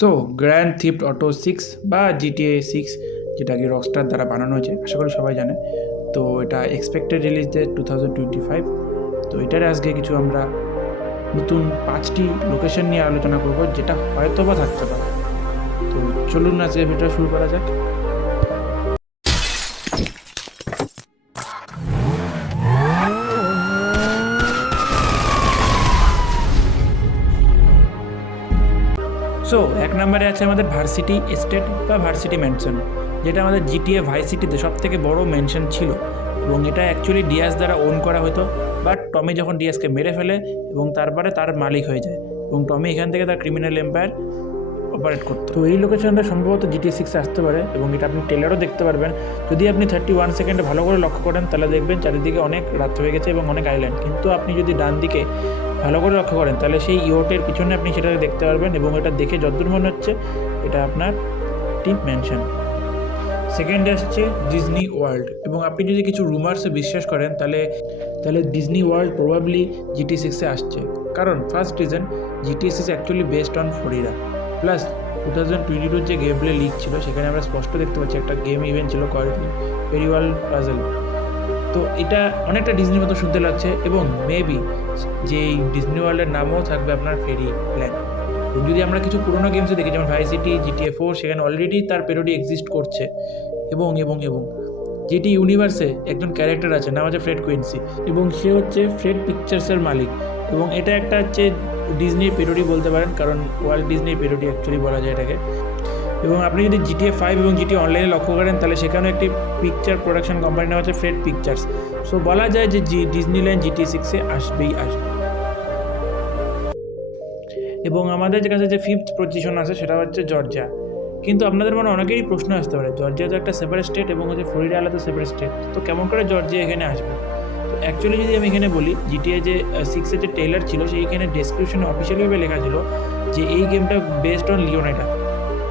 So grand theft auto six বা GTA six যেটা কি রকস্টার দ্বারা বানানো হয়েছে, আশা করি সবাই জানে। তো এটা expected release date two thousand twenty five তো এটার আজকে কিছু আমরা নতুন পাঁচটি লোকেশন নিয়ে আলোচনা করব, যেটা হয়তো বা থাকতে পারে। তো চলুন আজকে ভিডিওটা শুরু করা যাক। সো এক নম্বরে আছে আমাদের ভার্সিটি এস্টেট বা ভার্সিটি মেনশন যেটা আমাদের জিটিএ ভাই সিটিতে সব থেকে বড় মেনশন ছিল এবং এটা অ্যাকচুয়ালি ডিয়াস দ্বারা ওন করা হতো। বাট টমি যখন ডিয়াসকে মেরে ফেলে এবং তারপরে তার মালিক হয়ে যায় এবং টমি এখান থেকে তার ক্রিমিনাল এম্পায়ার অপারেট করতো তো এই লোকেশনটা সম্ভবত জিটি সিক্সে আসতে পারে এবং এটা আপনি টেলারও দেখতে পারবেন। যদি আপনি থার্টি ওয়ান সেকেন্ডে ভালো করে লক্ষ্য করেন, তাহলে দেখবেন চারিদিকে অনেক রাত হয়ে গেছে এবং অনেক আইল্যান্ড কিন্তু আপনি যদি ডান দিকে ভালো করে লক্ষ্য করেন, তাহলে সেই ইয়োটের পিছনে আপনি সেটা দেখতে পারবেন এবং এটা দেখে যতদূর মনে হচ্ছে এটা আপনার টিম মেনশন সেকেন্ডে আসছে ডিজনি ওয়ার্ল্ড এবং আপনি যদি কিছু রুমার্সে বিশ্বাস করেন, তাহলে তাহলে ডিজনি ওয়ার্ল্ড প্রবাবলি জিটি সিক্সে আসছে। কারণ first reason GT six actually based on Florida plus two thousand twenty টুর যে গেম প্লে লিগ ছিল, সেখানে আমরা স্পষ্ট দেখতে পাচ্ছি একটা গেম ইভেন্ট ছিল কোয়ালিটি পেরিওয়াল পাজল তো এটা অনেকটা ডিজনির মতো শুনতে লাগছে এবং মেবি যে এই ডিজনি ওয়ার্ল্ডের নামও থাকবে আপনার ফেরি প্ল্যান যদি আমরা কিছু পুরোনো গেমসে দেখি, যেমন ভাই সিটি জিটিএ ফোর সেখানে অলরেডি তার পেরোডি এক্সিস্ট করছে। এবং এবং এবং। যেটি ইউনিভার্সে একজন ক্যারেক্টার আছে, নাম আছে ফ্রেড কুইন্সি এবং সে হচ্ছে ফ্রেড পিকচার্সের মালিক। এবং এটা একটা হচ্ছে ডিজনির পেরোডি বলতে পারেন, কারণ ওয়ার্ল্ড ডিজনির পেরোডি অ্যাকচুয়ালি বলা যায় এটাকে। এবং আপনি যদি জিটিএ ফাইভ এবং জিটি অনলাইনে লক্ষ্য করেন, তাহলে সেখানে একটি পিকচার প্রোডাকশন কোম্পানি নাম হচ্ছে ফ্রেড পিকচার্স সো বলা যায় যে জি ডিজনিল্যান্ড জিটি সিক্সে আসবেই আসবে এবং আমাদের যে কাছে যে ফিফথ পজিশন আছে, সেটা হচ্ছে জর্জিয়া কিন্তু আপনাদের মনে অনেকেরই প্রশ্ন আসতে পারে জর্জিয়া তো একটা সেপারেট স্টেট এবং হচ্ছে ফ্লোরিডা আলাদা সেপারেট স্টেট তো কেমন করে জর্জিয়া এখানে আসবে? অ্যাকচুয়ালি যদি আমি এখানে বলি জিটিএ যে সিক্সের যে টেলার ছিল, সেইখানে ডেসক্রিপশনে অফিসিয়ালিভাবে লেখা ছিল যে এই গেমটা বেসড অন লিওনাইটা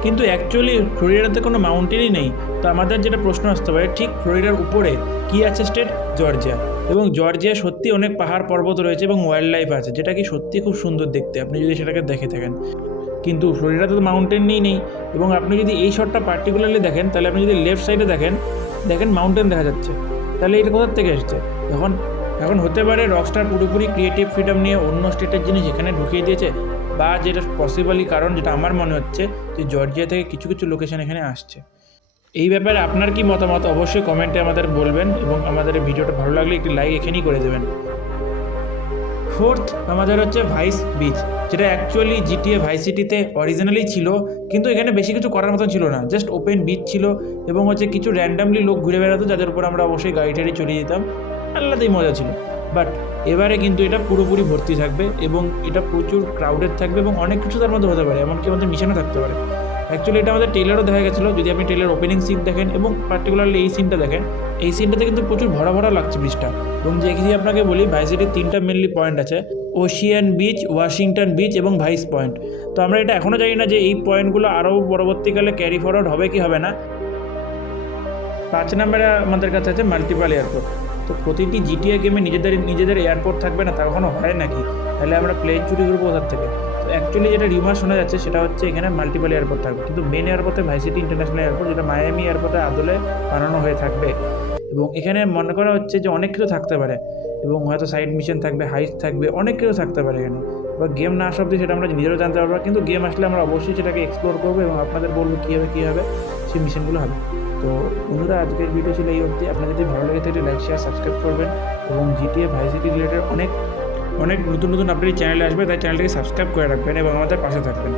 কিন্তু অ্যাকচুয়ালি ফ্লোরিডাতে কোনো মাউন্টেনই নেই। তো আমাদের যেটা প্রশ্ন আসতে পারে, ঠিক ফ্লোরিডার উপরে কি আছে স্টেট জর্জিয়া এবং জর্জিয়া সত্যি অনেক পাহাড় পর্বত রয়েছে এবং ওয়াইল্ড লাইফ আছে, যেটা কি সত্যি খুব সুন্দর দেখতে, আপনি যদি সেটাকে দেখে থাকেন। কিন্তু ফ্লোরিডাতে তো মাউন্টেন নেই। নেই এবং আপনি যদি এই শটটা পার্টিকুলারলি দেখেন, তাহলে আপনি যদি লেফট সাইডে দেখেন দেখেন মাউন্টেন দেখা যাচ্ছে। তাহলে এটা কোথার থেকে এসছে? এখন এখন হতে পারে রকস্টার পুরোপুরি ক্রিয়েটিভ ফ্রিডম নিয়ে অন্য স্টেটের জিনিস এখানে ঢুকিয়ে দিয়েছে। বা যেটা পসিবলি কারণ যেটা আমার মনে হচ্ছে যে জর্জিয়া থেকে কিছু কিছু লোকেশন এখানে আসছে। এই ব্যাপারে আপনার কি মতামত? অবশ্যই কমেন্টে আমাদের বলবেন এবং আমাদের ভিডিওটা ভালো লাগলে একটি লাইক এখানেই করে দেবেন। ফোর্থ আমাদের হচ্ছে ভাইস বিচ, যেটা অ্যাকচুয়ালি জিটিএ ভাইস সিটিতে অরিজিনালি ছিল, কিন্তু এখানে বেশি কিছু করার মতন ছিল না। জাস্ট ওপেন বিচ ছিল এবং হচ্ছে কিছু র্যান্ডামলি লোক ঘুরে বেড়াতো, যাদের উপর আমরা অবশ্যই গাড়ি টাড়ি চলে যেতাম। আলাদাই মজা ছিল। বাট এবারে কিন্তু এটা পুরোপুরি ভর্তি থাকবে এবং এটা প্রচুর ক্রাউডেড থাকবে এবং অনেক কিছু তার মধ্যে হতে পারে, এমনকি আমাদের মিশনও থাকতে পারে। অ্যাকচুয়ালি এটা আমাদের টেলারও দেখা গেছিল। যদি আপনি টেলার ওপেনিং সিন দেখেন এবং পার্টিকুলারলি এই সিনটা দেখেন, এই সিনটাতে কিন্তু প্রচুর ভরা ভরা লাগছে বীজটা এবং যে যদি আপনাকে বলি ভাইসিটির তিনটা মেনলি পয়েন্ট আছে ওশিয়ান বিচ ওয়াশিংটন বিচ এবং ভাইস পয়েন্ট তো আমরা এটা এখনও জানি না যে এই পয়েন্টগুলো আরও পরবর্তীকালে ক্যারি ফরওয়ার্ড হবে কি হবে না। পাঁচ নম্বরে আমাদের কাছে আছে মাল্টিপাল এয়ারপোর্ট তো প্রতিটি জিটিএ গেমে নিজেদের নিজেদের এয়ারপোর্ট থাকবে না, তা কখনো হয় নাকি? তাহলে আমরা প্লেন চুরি করব কোথার থেকে? অ্যাকচুয়ালি যেটা রিমার শোনা যাচ্ছে সেটা হচ্ছে এখানে মাল্টিপল এয়ারপোর্ট থাকবে। কিন্তু মেন এয়ারপোর্টে ভাইসিটি ইন্টারন্যাশনাল এয়ারপোর্ট যেটা মায়ামি এয়ারপোর্টে আদলে বানানো হয়ে থাকবে। এবং এখানে মনে করা হচ্ছে যে অনেক কিছু থাকতে পারে। এবং হয়তো সাইড মিশন থাকবে হাইট থাকবে, অনেক কিছু থাকতে পারে এখানে। এবার গেম না আসা সেটা আমরা নিজেরও জানতে পারব কিন্তু গেম আসলে আমরা অবশ্যই সেটাকে এক্সপ্লোর করব এবং আপনাদের বলব কী হবে কী হবে, সেই মিশনগুলো হবে। তো বন্ধুরা, আজকের ভিডিও ছিল এই অবধি। আপনার যদি ভালো লেগে থাকে লাইক শেয়ার সাবস্ক্রাইব করবেন। এবং জিটিএ ভাইসিটি রিলেটেড অনেক অনেক নতুন নতুন আপডেট চ্যানেলে আসবে, তাই চ্যানেলটাকে সাবস্ক্রাইব করে রাখবেন এবং আমাদের পাশে থাকবেন।